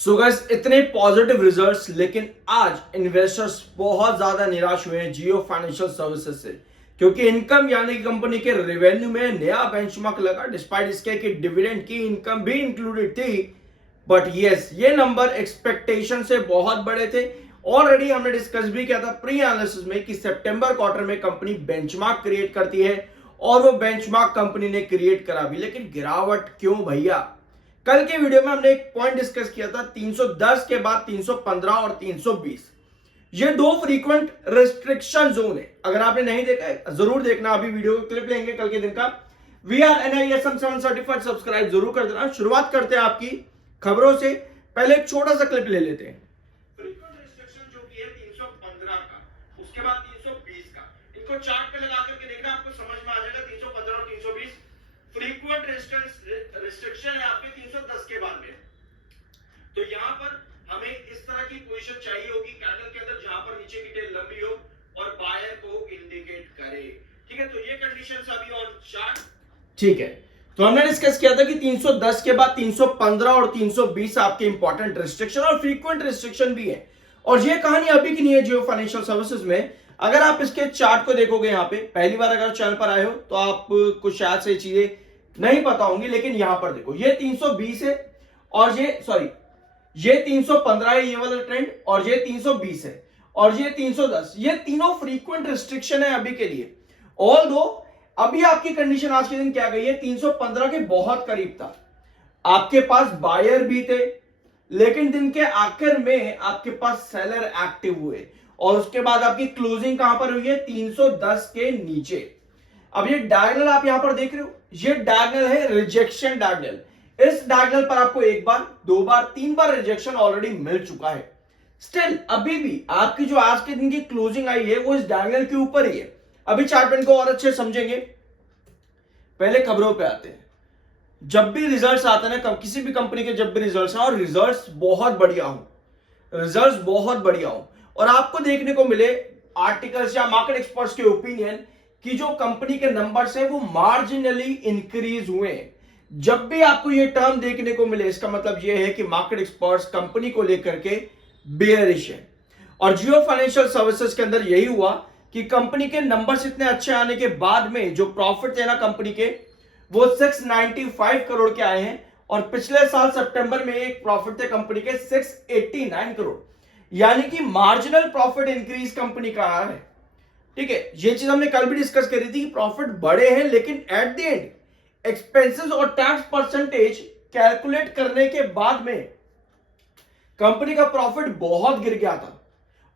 So guys इतने positive results, लेकिन आज इन्वेस्टर्स बहुत ज्यादा निराश हुए हैं जियो फाइनेंशियल सर्विसेज से, क्योंकि इनकम यानी कि कंपनी के रेवेन्यू में नया बेंचमार्क लगा, डिस्पाइट इसके कि डिविडेंड की इनकम भी इंक्लूडेड थी। बट यस, ये नंबर एक्सपेक्टेशन से बहुत बड़े थे। ऑलरेडी हमने डिस्कस भी किया था प्री एनालिसिस में कि सितंबर क्वार्टर में कंपनी बेंचमार्क क्रिएट करती है, और वो बेंचमार्क कंपनी ने क्रिएट करा भी। लेकिन गिरावट क्यों भैया? कल के वीडियो में हमने एक पॉइंट डिस्कस किया था, 310 के बाद 315 और 320, ये दो फ्रीक्वेंट रिस्ट्रिक्शन जोन है। अगर आपने नहीं देखा है जरूर देखना, अभी वीडियो क्लिप लेंगे कल के दिन का। VRNISM 7 सर्टिफाइड, सब्सक्राइब जरूर कर देना। शुरुआत करते हैं आपकी खबरों से। पहले एक छोटा सा क्लिप ले लेते हैं। फ्रीक्वेंट रिस्ट्रिक्शन जो की है 315 का, उसके बाद 320 का, इनको चार्ट पे लगा करके देखना, आपको समझ में आ जाएगा। 315 और 320 फ्रीक्वेंट रिस्ट्रिक्शन है आपके 310 के बाद में। तो यहां पर हमें इस तरह की पोजीशन चाहिए होगी कैंडल के अंदर, जहां पर नीचे की टेल लंबी हो और बायर को इंडिकेट करे। ठीक है, तो ये कंडीशंस अभी ऑन चार्ट। ठीक है, तो हमने डिस्कस किया था कि 310 के बाद 315 और 320 आपके इंपॉर्टेंट रिस्ट्रिक्शन और फ्रीक्वेंट रिस्ट्रिक्शन भी है। और ये कहानी अभी की नहीं है जियो फाइनेंशियल सर्विसेज में। अगर आप इसके चार्ट को देखोगे, यहाँ पे पहली बार अगर चैनल पर आए हो तो आपको शायद से चीजें नहीं पता होंगी, लेकिन यहां पर देखो, ये 320 है और ये 315 है, ये वाला ट्रेंड, और ये 320 है और ये 310। ये तीनों फ्रीक्वेंट रिस्ट्रिक्शन है अभी के लिए। ऑल दो अभी आपकी कंडीशन आज के दिन क्या गई है, 315 के बहुत करीब था, आपके पास बायर भी थे, लेकिन दिन के आखिर में आपके पास सेलर एक्टिव हुए और उसके बाद आपकी क्लोजिंग कहां पर हुई है, 310 के नीचे। अब ये डायगोनल आप यहां पर देख रहे हो, ये डायगोनल है रिजेक्शन डायगोनल। इस डायगोनल पर आपको एक बार, दो बार, तीन बार रिजेक्शन ऑलरेडी मिल चुका है। स्टिल अभी भी आपकी जो आज के दिन की क्लोजिंग आई है वो इस डायगोनल के ऊपर ही है। अभी चार्ट पेन को और अच्छे समझेंगे। पहले खबरों पे आते हैं। जब भी रिजल्ट्स आते हैं ना, किसी भी कंपनी के जब भी रिजल्ट्स आए और रिजल्ट्स बहुत बढ़िया हो और आपको देखने को मिले आर्टिकल्स या मार्केट एक्सपर्ट्स के ओपिनियन कि जो कंपनी के नंबर्स है वो मार्जिनली इंक्रीज हुए। जब भी आपको ये टर्म देखने को मिले, इसका मतलब ये है कि मार्केट एक्सपर्ट्स कंपनी को लेकर के बेयरिश है। और जियो फाइनेंशियल सर्विसेज के अंदर यही हुआ कि कंपनी के नंबर्स इतने अच्छे आने के बाद में जो प्रॉफिट थे ना कंपनी के, वो 695 करोड़ के आए हैं। और पिछले साल सितंबर में एक प्रॉफिट थे कंपनी के 689 करोड़, यानी कि मार्जिनल प्रॉफिट इंक्रीज कंपनी का आया है। ठीक है, ये चीज हमने कल भी डिस्कस करी थी कि प्रॉफिट बड़े हैं, लेकिन एट द एंड एक्सपेंसेस और टैक्स परसेंटेज कैलकुलेट करने के बाद में कंपनी का प्रॉफिट बहुत गिर गया था।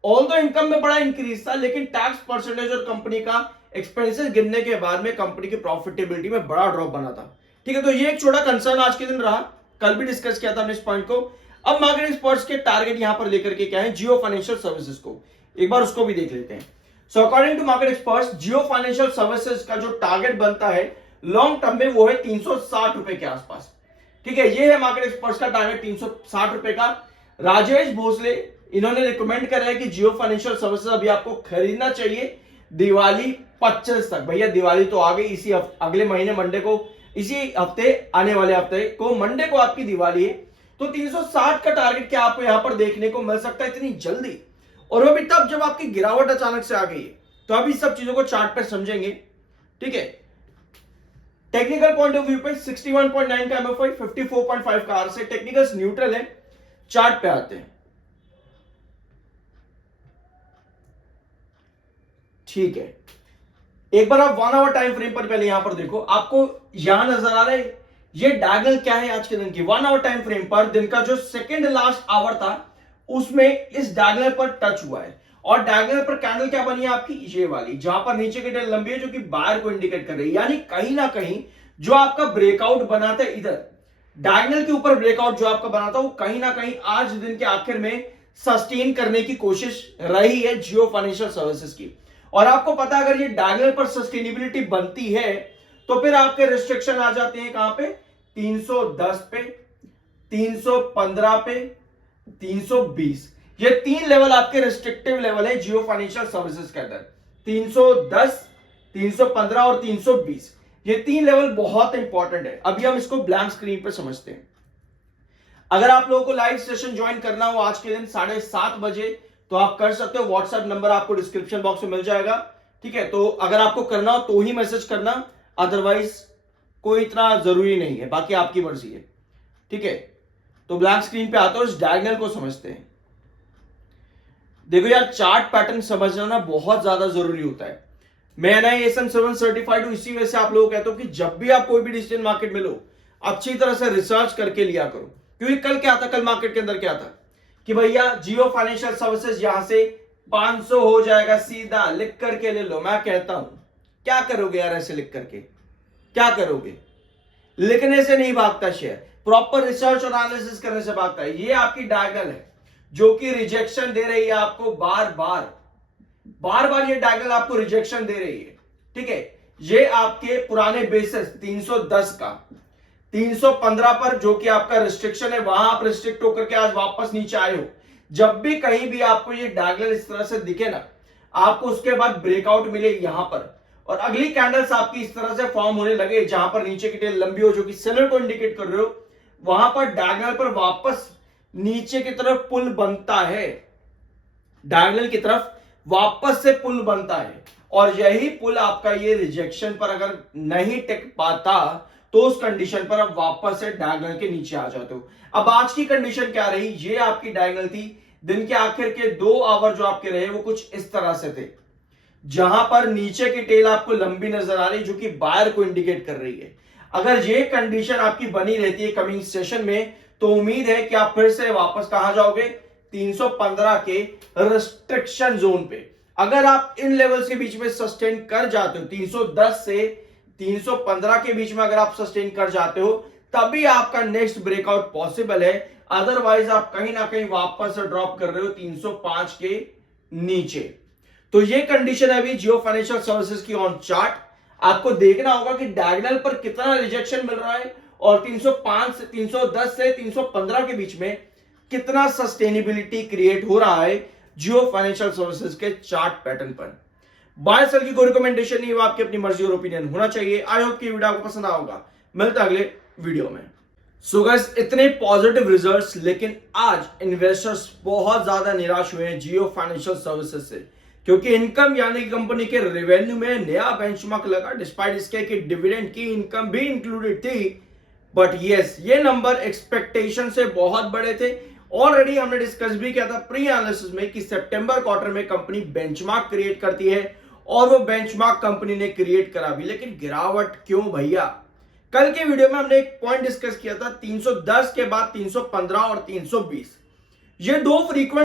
ऑल्दो इनकम में बड़ा इंक्रीज था, लेकिन टैक्स परसेंटेज और कंपनी का एक्सपेंसेस गिरने के बाद में कंपनी की प्रॉफिटेबिलिटी में बड़ा ड्रॉप बना था। ठीक है, तो ये एक छोटा कंसर्न आज के दिन रहा, कल भी डिस्कस किया था हमने इस पॉइंट को। अब मार्केट एक्सपर्ट्स के टारगेट यहां पर लेकर के क्या है जियो फाइनेंशियल सर्विसेज को, एक बार उसको भी देख लेते हैं। So according to market experts, Jio financial services का जो टारगेट बनता है लॉन्ग टर्म में वो है 360 रुपए के आसपास। ठीक है, ये है मार्केट एक्सपर्ट्स का टारगेट 360 रुपए का। राजेश भोसले इन्होंने रिकमेंड करा है कि जियो फाइनेंशियल सर्विसेज अभी आपको खरीदना चाहिए दिवाली 25 तक। भैया दिवाली तो आ गई, इसी अगले महीने मंडे को, इसी हफ्ते आने वाले हफ्ते को मंडे को आपकी दिवाली है। तो 360 का टारगेट क्या आपको यहां पर देखने को मिल सकता है इतनी जल्दी? और वो भी तब जब आपकी गिरावट अचानक से आ गई है। तो अभी सब चीजों को चार्ट पर समझेंगे। ठीक है, टेक्निकल पॉइंट ऑफ व्यू पे 61.9 का एमएफआई, 54.5 का आरएसआई, टेक्निकल्स न्यूट्रल है। चार्ट पे आते हैं। ठीक है, एक बार आप 1 आवर टाइम फ्रेम पर पहले यहां पर देखो, आपको यहां नजर आ रहा है ये डायगोनल क्या है आज के दिन की। 1 आवर टाइम फ्रेम पर दिन का जो सेकंड लास्ट आवर था उसमें इस डायगोनल पर टच हुआ है, और डायगोनल पर कैंडल क्या बनी है आपकी, ये वाली, जहां पर नीचे की टेल लंबी है जो कि बायर को इंडिकेट कर रही है। यानी कहीं ना कहीं जो आपका ब्रेकआउट बना था इधर डायगोनल के ऊपर, ब्रेकआउट जो आपका बना था वो कहीं ना कहीं आज दिन के आखिर में सस्टेन करने की कोशिश रही है जियो फाइनेंशियल सर्विसेज की। और आपको पता है अगर ये डायगोनल पर सस्टेनेबिलिटी बनती है तो फिर आपके रिस्ट्रिक्शन आ जाते हैं कहां पे, 310 पे, 315 पे, 320। ये तीन लेवल आपके रिस्ट्रिक्टिव लेवल है जियो फाइनेंशियल सर्विसेज के अंदर, 310, 315 और 320। ये तीन लेवल बहुत इंपॉर्टेंट है। अभी हम इसको ब्लैंक स्क्रीन पर समझते हैं। अगर आप लोगों को लाइव सेशन ज्वाइन करना हो आज के दिन 7:30 बजे तो आप कर सकते हो। व्हाट्सएप नंबर आपको डिस्क्रिप्शन बॉक्स में मिल जाएगा, ठीक है। तो अगर आपको करना हो तो ही मैसेज करना, अदरवाइज कोई इतना जरूरी नहीं है, बाकी आपकी मर्जी है, ठीक है। तो ब्लैंक स्क्रीन पे आता हो, इस डायगोनल को समझते हैं। देखो यार, चार्ट पैटर्न समझना ना बहुत ज्यादा जरूरी होता है। मैं ना ASM 7 सर्टिफाइड हूं, इसी वजह से आप लोगों को कहता हूं कि जब भी आप कोई भी डिसीजन मार्केट में लो, अच्छी तरह से रिसर्च करके लिया करो। क्योंकि कल क्या था, कल मार्केट के अंदर क्या था कि भैया जियो फाइनेंशियल सर्विसेज यहां से 500 हो जाएगा, सीधा लिख करके ले लो। मैं कहता हूं क्या करोगे यार, ऐसे लिख करके क्या करोगे? लिखने से नहीं भागता शेयर, प्रॉपर रिसर्च और एनालिसिस करने से भागता है। ये आपकी डायगोनल है जो कि रिजेक्शन दे रही है आपको बार बार ये डायगोनल आपको रिजेक्शन दे रही है, ठीक है। ये आपके पुराने बेसिस 310 का 315 पर जो कि आपका रिस्ट्रिक्शन है, वहां आप रिस्ट्रिक्ट होकर के आज वापस नीचे आए हो। जब भी कहीं भी आपको ये डायगोनल इस तरह से दिखे ना, आपको उसके बाद ब्रेकआउट मिले यहां पर और अगली कैंडल्स आपकी इस तरह से फॉर्म होने लगे जहां पर नीचे की टेल लंबी हो, जो कि सेलर को इंडिकेट कर रहे हो, वहां पर डायगोनल पर वापस नीचे की तरफ पुल बनता है। डायगोनल की तरफ वापस से पुल बनता है और यही पुल आपका ये रिजेक्शन पर अगर नहीं टिक पाता तो उस कंडीशन पर आप वापस से डायगोनल के नीचे आ जाते हो। अब आज की कंडीशन क्या रही, ये आपकी डायगोनल थी। दिन के आखिर के 2 आवर जो आपके रहे वो कुछ इस तरह से थे, जहां पर नीचे की टेल आपको लंबी नजर आ रही जो कि बायर को इंडिकेट कर रही है। अगर ये कंडीशन आपकी बनी रहती है कमिंग सेशन में तो उम्मीद है कि आप फिर से वापस कहां जाओगे, 315 के रिस्ट्रिक्शन जोन पे। अगर आप इन लेवल्स के बीच में सस्टेन कर जाते हो, 310 से 315 के बीच में अगर आप सस्टेन कर जाते हो, तभी आपका नेक्स्ट ब्रेकआउट पॉसिबल है। अदरवाइज आप कहीं ना कहीं वापस से ड्रॉप कर रहे हो 305 के नीचे। तो ये कंडीशन है अभी जियो फाइनेंशियल सर्विसेज की ऑन चार्ट। आपको देखना होगा कि डायगोनल पर कितना रिजेक्शन मिल रहा है और 305 से 310 से 315 के बीच में कितना सस्टेनेबिलिटी क्रिएट हो रहा है जियो फाइनेंशियल सर्विसेज के चार्ट पैटर्न पर। बाय सेल की कोई रिकमेंडेशन नहीं, वो आपकी अपनी मर्जी और ओपिनियन होना चाहिए। आई होप कि वीडियो आपको पसंद आएगा। मिलते हैं अगले वीडियो में। सो गाइस, इतने पॉजिटिव रिजल्ट्स, लेकिन आज इन्वेस्टर्स बहुत ज्यादा निराश हुए हैं जियो फाइनेंशियल सर्विसेज से, क्योंकि इनकम यानी कि कंपनी के रेवेन्यू में नया बेंचमार्क लगा, डिस्पाइट इसके कि डिविडेंड की इनकम भी इंक्लूडेड थी। बट यस, ये नंबर एक्सपेक्टेशन से बहुत बड़े थे। ऑलरेडी हमने डिस्कस भी किया था प्री एनालिसिस में कि सितंबर क्वार्टर में कंपनी बेंचमार्क क्रिएट करती है और वो बेंचमार्क कंपनी ने क्रिएट करा भी, लेकिन गिरावट क्यों भैया? कल के वीडियो में हमने एक पॉइंट डिस्कस किया था, 310 के बाद 315 और 320, ये दो फ्रीक्वेंट